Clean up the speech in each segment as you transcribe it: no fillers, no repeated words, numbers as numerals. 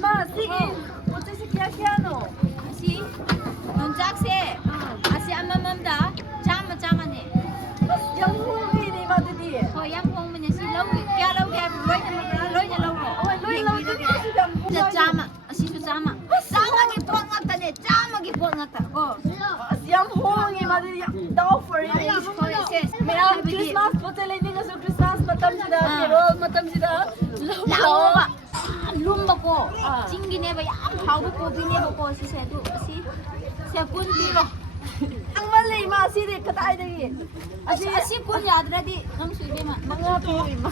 Ma, sige. Punta si Kiano. Asi, nunjakse. Asi amamamda. Chama chama ne. Yang huli ni Madidi. Ho yang hong mene si lau kya lau kya loi na lau ro. Oh, loy lang din si Yang huli. Ja chama. Asi su chama. Chama ki pot ngakta ne. Chama ki pot ngakta. Ko. Yang huli Madidi. Daw for it. Ko ese. Mayam Christmas hotel ni nga sa Christmas matam sida. Carol matam sida. lawa. Lumba ko. Chingine ba yam hau ko bine ba ko si se du. Si kun biro. Ang mali ma sidi katay dagi. Asi kun yadradi nang suibe ma. Mga puri ma.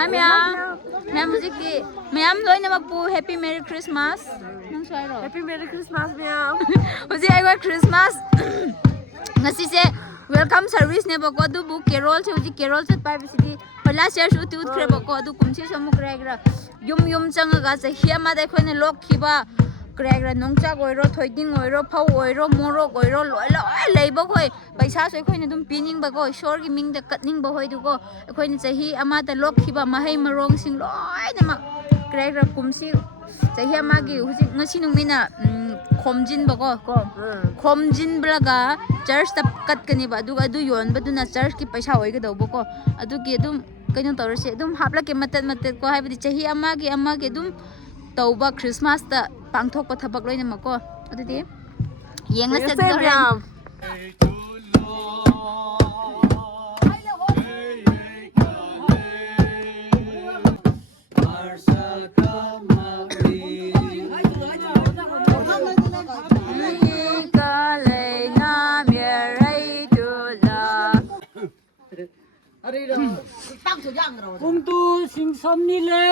Hi Ma'am. Ma'am music di. Ma'am loy na magpo Happy Merry Christmas. Nang suayro. Happy Merry Christmas Mayam. Usi ay Christmas. Ngasi se welcome service ne bako du bu carol se uji carol se pai bisi pala share shoot ut kre bako du kumsi samu kregra yum changa ga se hiama de khone lok khiba kregra nongcha goiro thoiding oiro phau oiro moro goiro loi leiba khoi paisa soi khoine dum pining ba ko shor gi ming da katning ba hoi du ko khoine chahi ama ta lok khiba mahai marong sing loi na ma kregra kumsi chahi ama gi huji ngasi nungmina khomjin ba ko khomjin blaga church ta kat kani ba du adu yon ba du na church ki paisa hoi ga do ba ko adu ki dum kaino tor se dum hapla ke matat ko hai bidi chahi ama ge dum tauba Christmas ta pangthok pa thabak loina ma ko adu di yeng na set ram kumtu sing somnile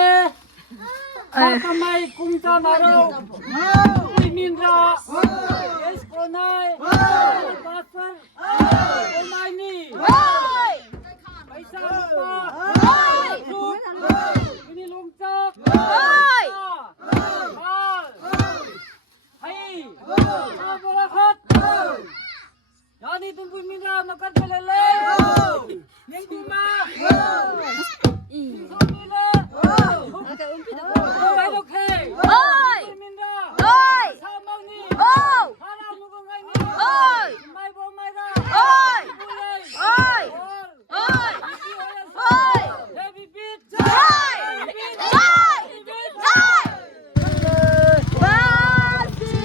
kamai kumta maro minra yes konai pasar omani paisa rupa ini longcak hai barakat yani tunggu minra makan pelele yang kuma somnile okay oi minra oi samangni oh hara mugungaini oi mai bo mai ra oi oi oi oi heavy beat joy joy joy Basi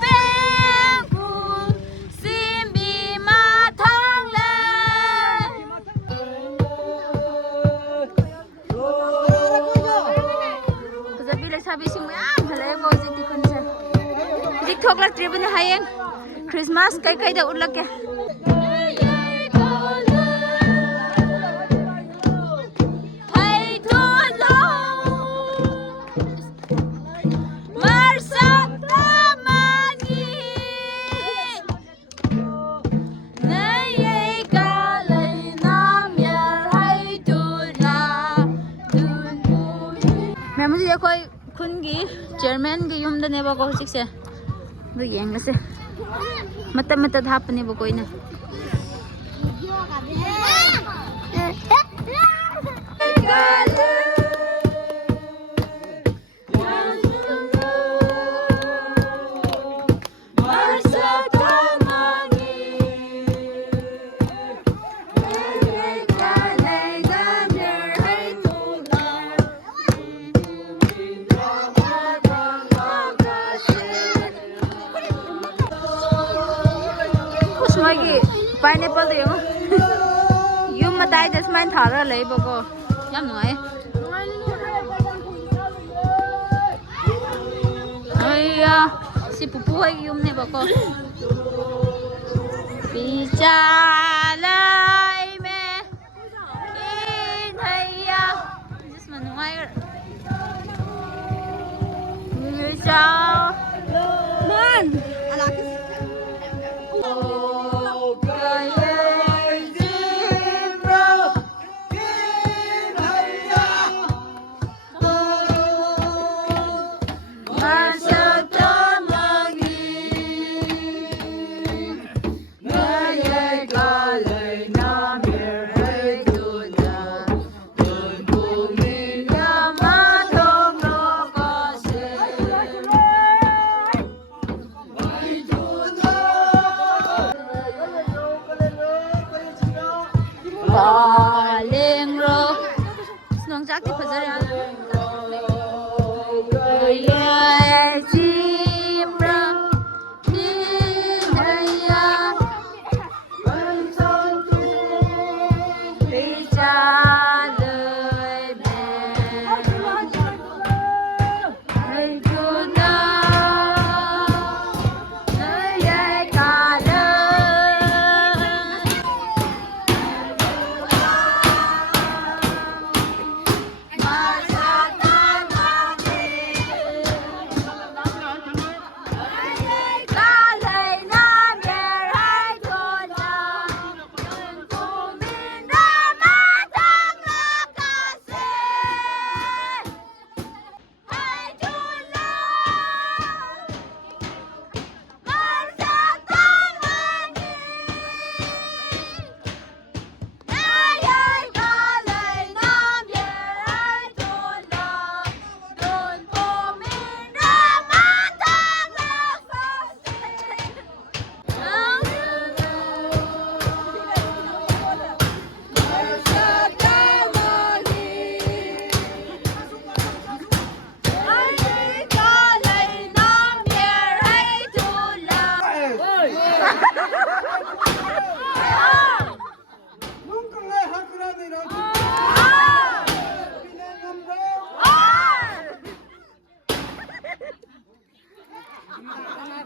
pengku simbi matang le Kazabila sabi si mo halay mo si tikon sa TikTok la tribune hayeng Christmas kay da ulak ya कोई खुनगी chairman की yum दने बको सिक से ब Young से मत धापने बको इने pineapple दे yum मताई दस mine थारा ले बको याम नुआई अय्या सि पुपु है युम ने बको पिचालाई में इन हैया जिसमें नुआई पिचा मन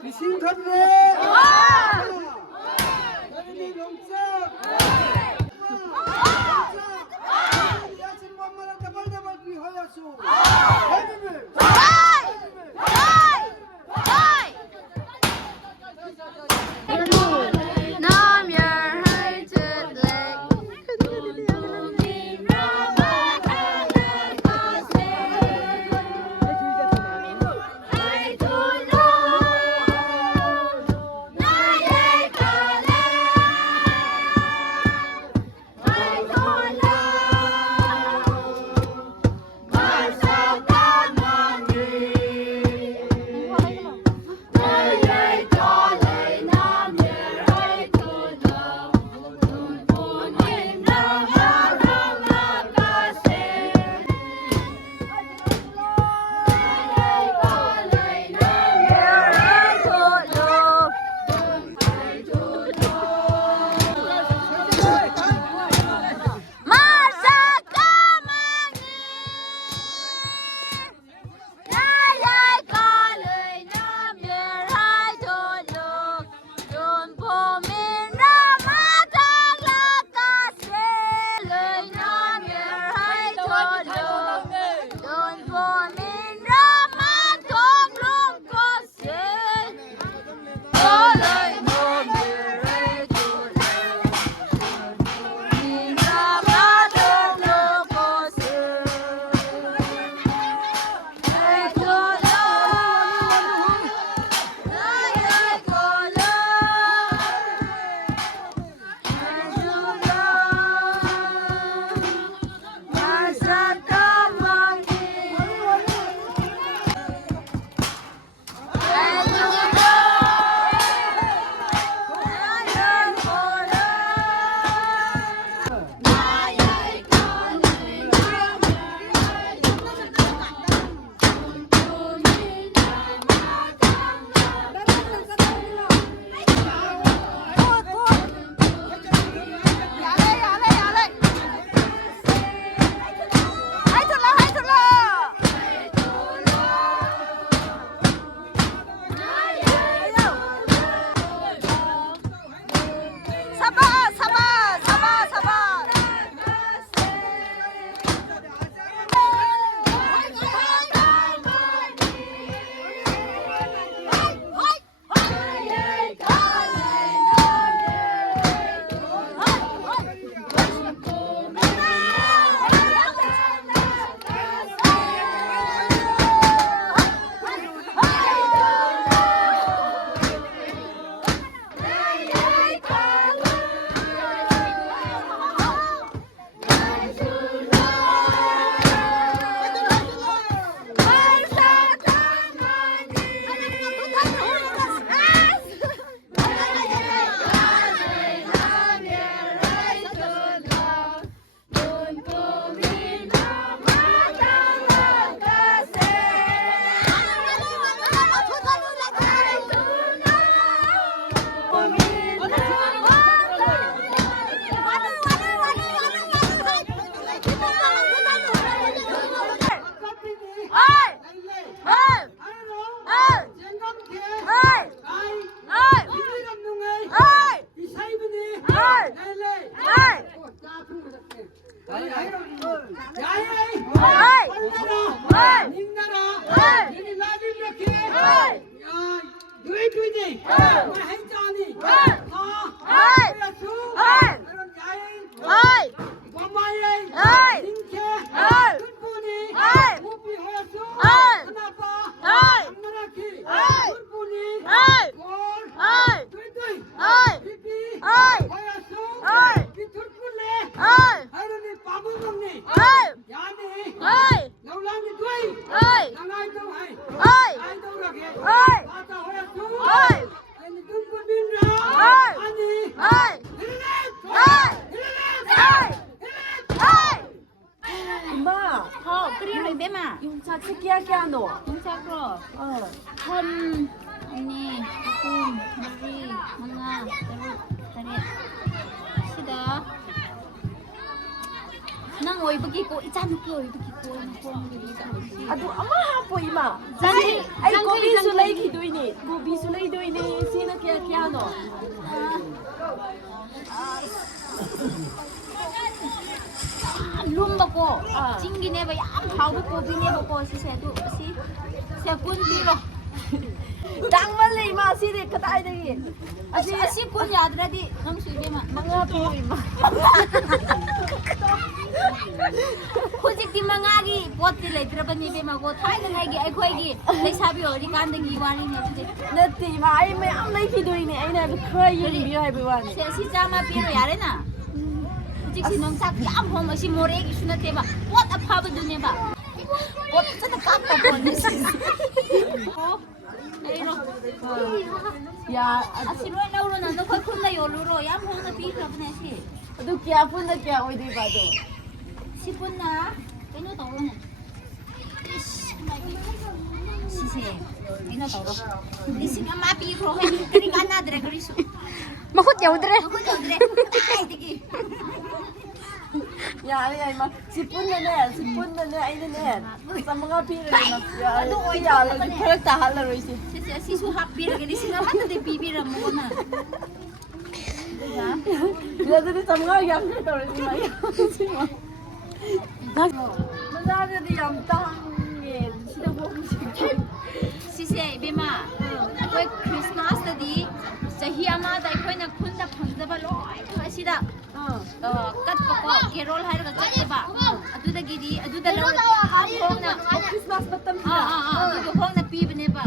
이신컨대 나린이 농장 야친 mam마랑 다발다발 비하야수 해비비 Numb your heart to let 엄마, 그리로 이베마 용차 치키야키 하노. 인사크로 천 언니 kum mari mga taruk tarik sida nang oy bagi ko ican ko oy bagi ꯑꯗꯨ ꯑꯃ ꯍꯥꯞꯄꯣ ꯏꯃꯥ ꯑꯩ ꯀꯣꯕꯤꯁꯨ ꯂꯩꯈꯤꯗꯣꯏꯅꯤ ꯀꯣꯕꯤꯁꯨ ꯂꯩꯗꯣꯏꯅꯤ ꯁꯤꯅ ꯀꯌꯥꯅꯣ lumba ko ꯆꯤꯡꯒꯤꯅꯦꯕ ꯌꯥꯝ ꯍꯥꯎꯕ ꯀꯣꯕꯤꯅꯦꯕꯀꯣ ꯁꯤꯁꯦ ꯑꯗꯨ ꯁꯤ ꯀꯨꯟ ꯄꯤꯔꯣ ꯇꯥꯡꯃꯜꯂꯦ ꯏꯃꯥ ꯁꯤꯗꯤ ꯀꯗꯥꯏꯗꯒꯤ ꯑꯁꯤ ꯀꯨꯟ ꯌꯥꯗ꯭ꯔꯗꯤ ꯅꯪꯁꯨ ꯏꯕꯦꯝꯃ ꯃꯉꯥ ꯄꯤꯌꯣ ꯏꯃꯥ ꯍꯧꯖꯤꯛꯇꯤ ꯃꯉꯥꯒꯤ ꯄꯣꯠꯇꯤ ꯂꯩꯇ꯭ꯔꯕꯅꯤ ꯏꯕꯦꯝꯃꯀꯣ ꯊꯥꯏꯅꯉꯩꯒꯤ ꯑꯩꯈꯣꯏꯒꯤ ꯂꯩꯁꯥꯕꯤ ꯑꯣꯏꯔꯤꯀꯥꯟꯗꯒꯤ ꯋꯥꯔꯤꯅꯦ ꯑꯗꯨꯗꯤ ꯅꯠꯇꯦ ꯏꯃꯥ ꯑꯩ ꯃꯌꯥꯝ ꯂꯩꯈꯤꯗꯣꯏꯅꯦ ꯑꯩꯅ ꯈꯔ ꯌꯦꯡꯕꯤꯌꯣ ꯍꯥꯏꯕꯒꯤ ꯋꯥꯅꯤ ꯁꯤ ꯆꯥꯝꯃ ꯄꯤꯔꯣ ꯌꯥꯔꯦꯅ ꯍꯧꯖꯤꯛꯁꯤ ꯅꯣꯡꯆꯥꯛ ꯌꯥꯝ ꯍꯣꯡꯕ ꯁꯤ ꯃꯣꯔꯦꯒꯤꯁꯨ ꯅꯠꯇꯦꯕ ꯄꯣꯠ ꯑꯐꯕꯗꯨꯅꯦꯕ ꯄꯣꯠ ꯐꯖꯅ ꯀꯥꯞꯄ ꯄꯣꯠꯅꯤ ꯂꯩꯔꯣ ꯑꯁꯤ ꯂꯣꯏ ꯂꯧꯔꯣ ꯅꯪ ꯅꯈꯣꯏ ꯈꯨꯟꯗ ꯌꯣꯜꯂꯨꯔꯣ ꯌꯥꯝ ꯍꯣꯡꯅ ꯄꯤꯈ꯭ꯔꯕꯅꯦ ꯁꯤ ꯑꯗꯨ ꯀꯌꯥ ꯄꯨꯟꯅ ꯀꯌꯥ ꯑꯣꯏꯗꯣꯏꯕ ꯑꯗꯣ ꯁꯤ ꯄꯨꯟꯅ ꯀꯩꯅꯣ ꯇꯧꯔꯣꯅꯦ 시세 이거 더러 리싱 아마 비고 그리 가나드래 그리수 mahut yaudre 그거 어디래 아이디기 야래 야 이마 10분내네 10분내네 아이네네 쌈mga 피르나 야 그렇다 할래로 이제 시수 합비르게 리싱 아마한테 비비라 먹어나 얘들이 쌈mga 양해 떨어지마 나나들이 양땅에 시대고 시세 베마 왜 크리스마스다디 자히 아마다 이코이나 쿤다 방자바 로이 하시다 katpako kerol hairaga chateba adudagidi aduda lawra hongna 크리스마스 맞tamsida aduga hongna pibneba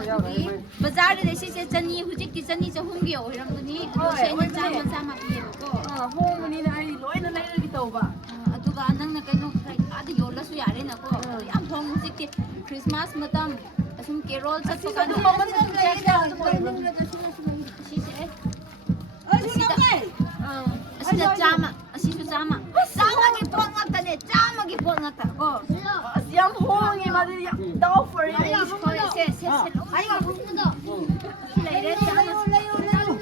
adugi bazar de sise chani hujikki chani chahumgi oiramgani sena chama chama piyebako 홍문이는 아이 로이나 레르기 tawba aduga nangna kaino adu yolasu yare nako yam hong hujikki christmas matam asum kerol chatpa kan sise asida chama asisu chama chamagi pot ngakta ne chamagi pot ngakta ko yam 홍이 마들 더 for you se ai leire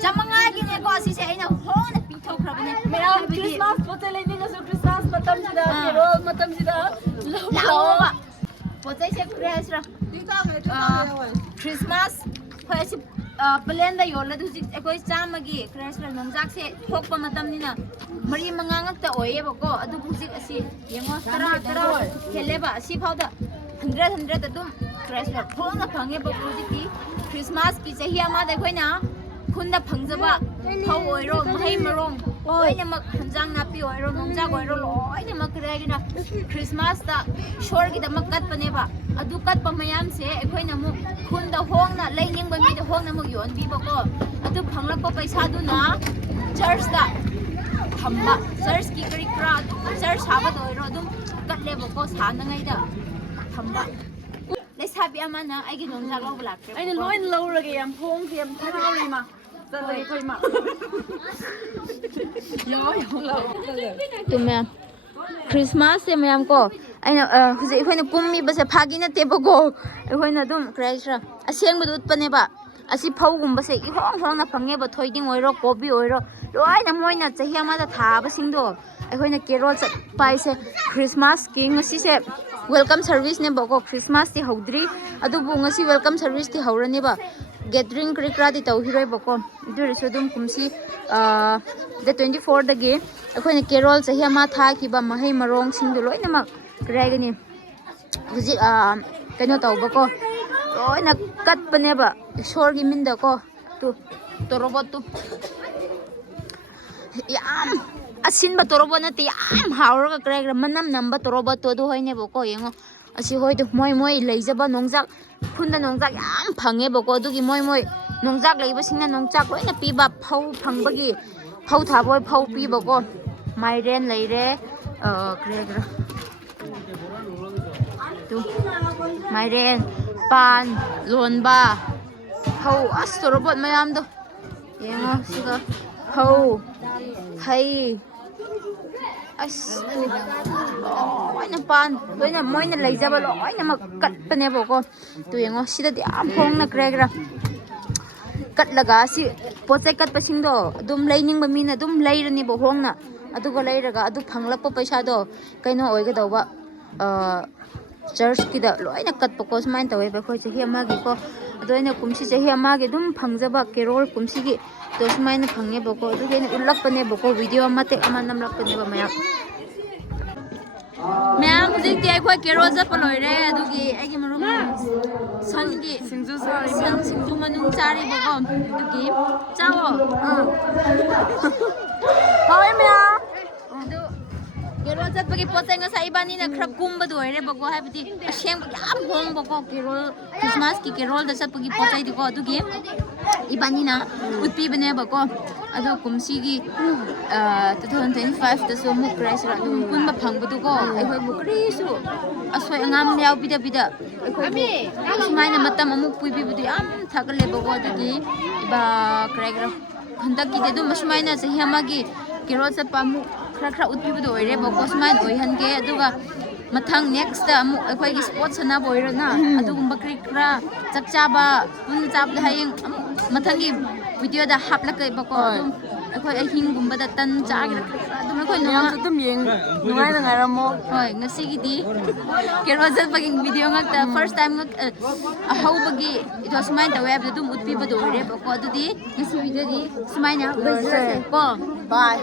chamangagi ne ko asise aina hona pithokrabne ma'am Christmas पोते लेने का सो Christmas मतमसिदा carol मतमसिदा lawa potai se krasra christmas khoisi plan da yola du ji ekoi chamagi krasra nongjak se thokpa matamnina mari manga ngakta oye bako adu bujik asi yengo tara keleba asi phauda 100 adum krasra thona phange bako ji christmas ki chahi ama da khoina khunda phangjaba phau oiro mahai marong loinamak hanjang napi oiro nongjak oiro loinamak regina christmas da shor gi da makat paneba adu kat pa mayam se ekhoina mu khunda hongna leining ba mi da hongna mu yon bi bako adu phanglak pa paisa du na church da thamba church ki kari kra church haba do oiro dum kat le bako sana ngai da thamba lesabi amana aigi nongjak lo blak 아니 로인 로르게 얌 홍게 얌 타라리마 쌀레 거이마 तुम Christmas से ma'am को अखोना कुमी बसे फागी नतेबको अखोना दुम क्राइसरा असेंग उत्पनेबा असि फौगुंबसे इहोंग होंगना फंगेबा थोइदिंग ओइरो कोबी ओइरो लोइना Moina चहि अमादा थाबसिंगदो अखोना Carol पाइसे Christmas की ngasi welcome service ने बको क्रिसमस ती हौद्री अदुबु ngasi वेलकम सर्विस ती हौरनेबा gathering krikra di tau hiroi bako dursu dum kumsi the 24 dagi akhoi carol chahi ma tha ki ba mahai marong sing du loina mak kragani huji kaino tau bako loina kat pane ba shor gi min da ko to robot tu yam asin ba to robot na ti yam haur ga kragra manam namba to robot to du hoine bako yengo asi hoi du moi leijaba nongjak khunda nongjak yam phange bako dugi moi nongjak leiba singna nongjak loina piba phau phangbagi phau thaboi phau pi bako mairen leire kregra tu mairen pan lonba phau as to robot mayam do yengo siga phau hai as loina pan loina moina leijaba loina mak kat pane bako tu yengo sida di am phongna kregra kat laga si pochai kat pasing do dum leining ba mina dum leirani bo hongna aduga leiraga adu phanglakpa paisa do kaino oiga doba ꯆꯔꯆꯀꯤꯗ ꯂꯣꯏꯅ ꯀꯠꯄꯀꯣ ꯁꯨꯃꯥꯏꯅ ꯇꯧꯋꯦꯕ ꯑꯩꯈꯣꯏ ꯆꯍꯤ ꯑꯃꯒꯤꯀꯣ ꯑꯗꯣ ꯑꯩꯅ ꯀꯨꯝꯁꯤ ꯆꯍꯤ ꯑꯃꯒꯤ ꯑꯗꯨꯝ ꯐꯪꯖꯕ ꯀꯦꯔꯣꯜ ꯀꯨꯝꯁꯤꯒꯤ ꯑꯗꯣ ꯁꯨꯃꯥꯏꯅ ꯐꯪꯉꯦꯕꯀꯣ ꯑꯗꯨꯒꯤ ꯑꯩꯅ ꯎꯠꯂꯛꯄꯅꯦꯕꯀꯣ ꯚꯤꯗꯤꯑꯣ ꯃꯇꯦꯛ ꯑꯃ ꯅꯝꯂꯛꯄꯅꯦꯕ ꯃꯌꯥꯝ ꯍꯧꯖꯤꯛꯇꯤ ꯑꯩꯈꯣꯏ ꯀꯦꯔꯣꯜ ꯆꯠꯄ ꯂꯣꯏꯔꯦ ꯑꯗꯨꯒꯤ ꯑꯩꯒꯤ ꯃꯔꯨꯞ ꯁꯟꯒꯤ ꯁꯤꯡꯖꯨ ꯁꯟ ꯆꯥꯔꯤꯕ ꯁꯤꯡꯖꯨ ꯃꯅꯨꯡ ꯆꯥꯔꯤꯕꯀꯣ ꯑꯗꯨꯒꯤ ꯆꯥꯋꯣ ꯍꯣꯏ ꯃꯌꯥꯝ ꯑꯗꯨ ꯀꯦꯔꯣꯜ ꯆꯠꯄꯒꯤ ꯄꯣꯠ ꯆꯩ ꯉꯁꯥꯏ ꯏꯕꯥꯅꯤꯅ ꯈꯔ ꯀꯨꯝꯕꯗꯣ ꯑꯣꯏꯔꯦꯕꯀꯣ ꯍꯥꯏꯕꯗꯤ ꯑꯁꯦꯡꯕ ꯌꯥꯝ ꯍꯣꯡꯕꯀꯣ ꯀꯦꯔꯣꯜ ꯈ꯭ꯔꯤꯁꯃꯥꯁꯀꯤ ꯀꯦꯔꯣꯜꯗ ꯆꯠꯄꯒꯤ ꯄꯣꯠ ꯆꯩꯗꯤꯀꯣ ꯑꯗꯨꯒꯤ ꯏꯕꯥꯅꯤꯅ ꯎꯠꯄꯤꯕꯅꯦꯕꯀꯣ ꯑꯗꯣ ꯀꯨꯝꯁꯤꯒꯤ 2025ꯗꯁꯨ ꯑꯃꯨꯛ ꯀ꯭ꯔꯥꯏꯁꯤꯔ ꯑꯗꯨꯝ ꯄꯨꯟꯕ ꯐꯪꯕꯗꯨꯀꯣ ꯑꯩꯈꯣꯏꯕꯨ ꯀꯔꯤꯁꯨ ꯑꯁꯣꯏ ꯑꯉꯥꯝ ꯌꯥꯎꯕꯤꯗꯕꯤꯗ ꯑꯩꯈꯣꯏꯕꯨ ꯁꯨꯃꯥꯏꯅ ꯃꯇꯝ ꯑꯃꯨꯛ ꯄꯤꯕꯤꯕꯗꯨ ꯌꯥꯝ ꯊꯥꯒꯠꯂꯦꯕꯀꯣ ꯑꯗꯨꯒꯤ ꯀꯔꯤ ꯍꯟꯗꯛꯀꯤꯗꯤ ꯑꯗꯨꯝ ꯑꯁꯨꯃꯥꯏꯅ ꯆꯍꯤ ꯑꯃꯒꯤ ꯀꯦꯔꯣꯜ ꯆꯠꯄ ꯑꯃꯨꯛ ꯈꯔ ꯎꯠꯄꯤꯕꯗꯣ ꯑꯣꯏꯔꯦꯕꯀꯣ ꯁꯨꯃꯥꯏꯅ ꯑꯣꯏꯍꯟꯒꯦ ꯑꯗꯨꯒ ꯃꯊꯪ ꯅꯦꯛꯁꯇ ꯑꯃꯨꯛ ꯑꯩꯈꯣꯏꯒꯤ ꯁ꯭ꯄꯣꯔꯠ ꯁꯥꯟꯅꯕ ꯑꯣꯏꯔꯣꯅ ꯑꯗꯨꯒꯨꯝꯕ ꯀꯔꯤ ꯈꯔ ꯆꯥꯛ ꯆꯥꯕ ꯄꯨꯟꯅ ꯆꯥꯕꯗ ꯍꯌꯦꯡ ꯑꯃꯨꯛ ꯃꯊꯪꯒꯤ ꯚꯤꯗꯤꯑꯣꯗ ꯍꯥꯞꯂꯛꯀꯦꯕꯀꯣ ꯑꯗꯨꯝ ꯑꯩꯈꯣꯏ ꯑꯍꯤꯡꯒꯨꯝꯕꯗ ꯇꯟ ꯆꯥꯒꯦꯔꯥ ꯑꯗꯨꯝ ꯑꯩꯈꯣꯏ ꯃꯌꯥꯝꯁꯨ ꯑꯗꯨꯝ ꯅꯨꯡꯉꯥꯏꯅ ꯉꯥꯏꯔꯝꯃꯣ ꯍꯣꯏ ꯉꯁꯤꯒꯤꯗꯤ ꯀꯦꯔꯣꯜ ꯆꯠꯄꯒꯤ ꯚꯤꯗꯤꯑꯣ ꯉꯥꯛꯇ ꯐꯥꯔꯁ ꯇꯥꯏꯝ ꯑꯍꯧꯕꯒꯤ ꯏꯗꯣ ꯁꯨꯃꯥꯏꯅ ꯇꯧꯋꯦ ꯍꯥꯏꯕꯗꯣ ꯑꯗꯨꯝ ꯎꯠꯄꯤꯕꯗꯣ ꯑꯣꯏꯔꯦꯕꯀꯣ ꯑꯗꯨꯗꯤ ꯉꯁꯤ ꯚꯤꯗꯤꯑꯣꯗꯤ ꯁꯨꯃꯥꯏꯅ ꯂꯣꯏꯁꯤꯜꯂꯁꯦ ꯀꯣ ꯕꯥꯏ